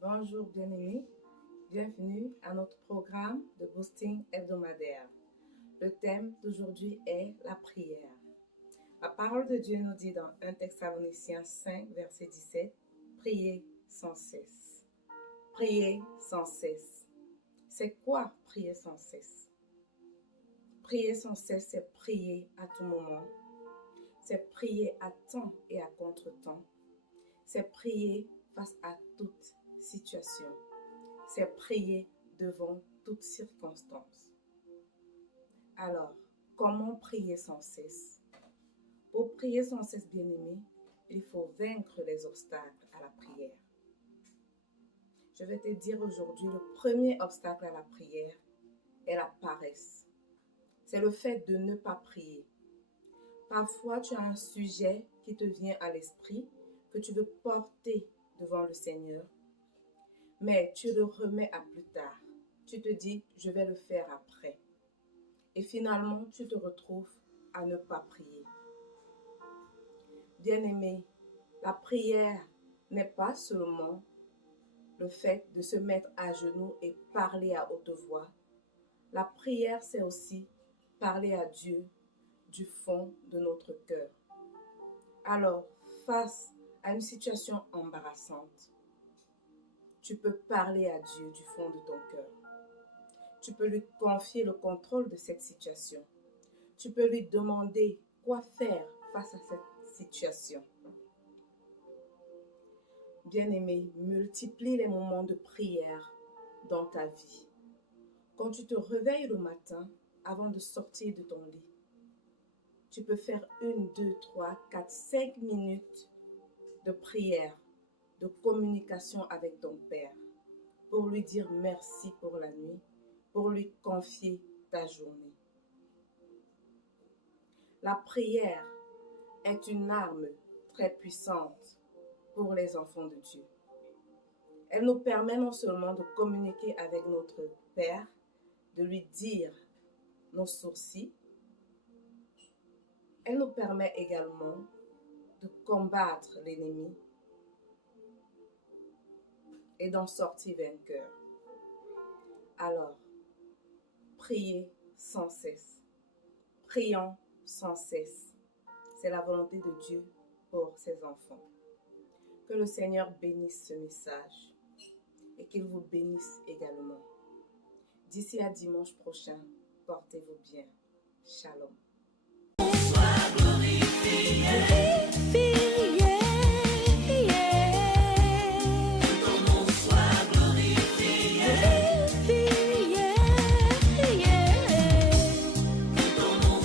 Bonjour bien-aimés, bienvenue à notre programme de boosting hebdomadaire. Le thème d'aujourd'hui est la prière. La parole de Dieu nous dit dans 1 Thessaloniciens 5, verset 17, « Priez sans cesse. » Priez sans cesse. C'est quoi prier sans cesse? Prier sans cesse, c'est prier à tout moment. C'est prier à temps et à contre-temps. C'est prier face à toute situation. C'est prier devant toute circonstance. Alors, comment prier sans cesse? Pour prier sans cesse, bien-aimé, il faut vaincre les obstacles à la prière. Je vais te dire aujourd'hui, le premier obstacle à la prière est la paresse. C'est le fait de ne pas prier. Parfois, tu as un sujet qui te vient à l'esprit que tu veux porter devant le Seigneur, mais tu le remets à plus tard. Tu te dis, je vais le faire après. Et finalement, tu te retrouves à ne pas prier. Bien-aimé, la prière n'est pas seulement le fait de se mettre à genoux et parler à haute voix. La prière, c'est aussi parler à Dieu du fond de notre cœur. Alors, face à une situation embarrassante, tu peux parler à Dieu du fond de ton cœur. Tu peux lui confier le contrôle de cette situation. Tu peux lui demander quoi faire face à cette situation. Bien-aimé, multiplie les moments de prière dans ta vie. Quand tu te réveilles le matin, avant de sortir de ton lit, tu peux faire 1, 2, 3, 4, 5 minutes de prière, de communication avec ton Père, pour lui dire merci pour la nuit, pour lui confier ta journée. La prière est une arme très puissante pour les enfants de Dieu. Elle nous permet non seulement de communiquer avec notre Père, de lui dire nos soucis, elle nous permet également de combattre l'ennemi et d'en sortir vainqueur. Alors, priez sans cesse. Prions sans cesse. C'est la volonté de Dieu pour ses enfants. Que le Seigneur bénisse ce message et qu'il vous bénisse également. D'ici à dimanche prochain, portez-vous bien. Shalom.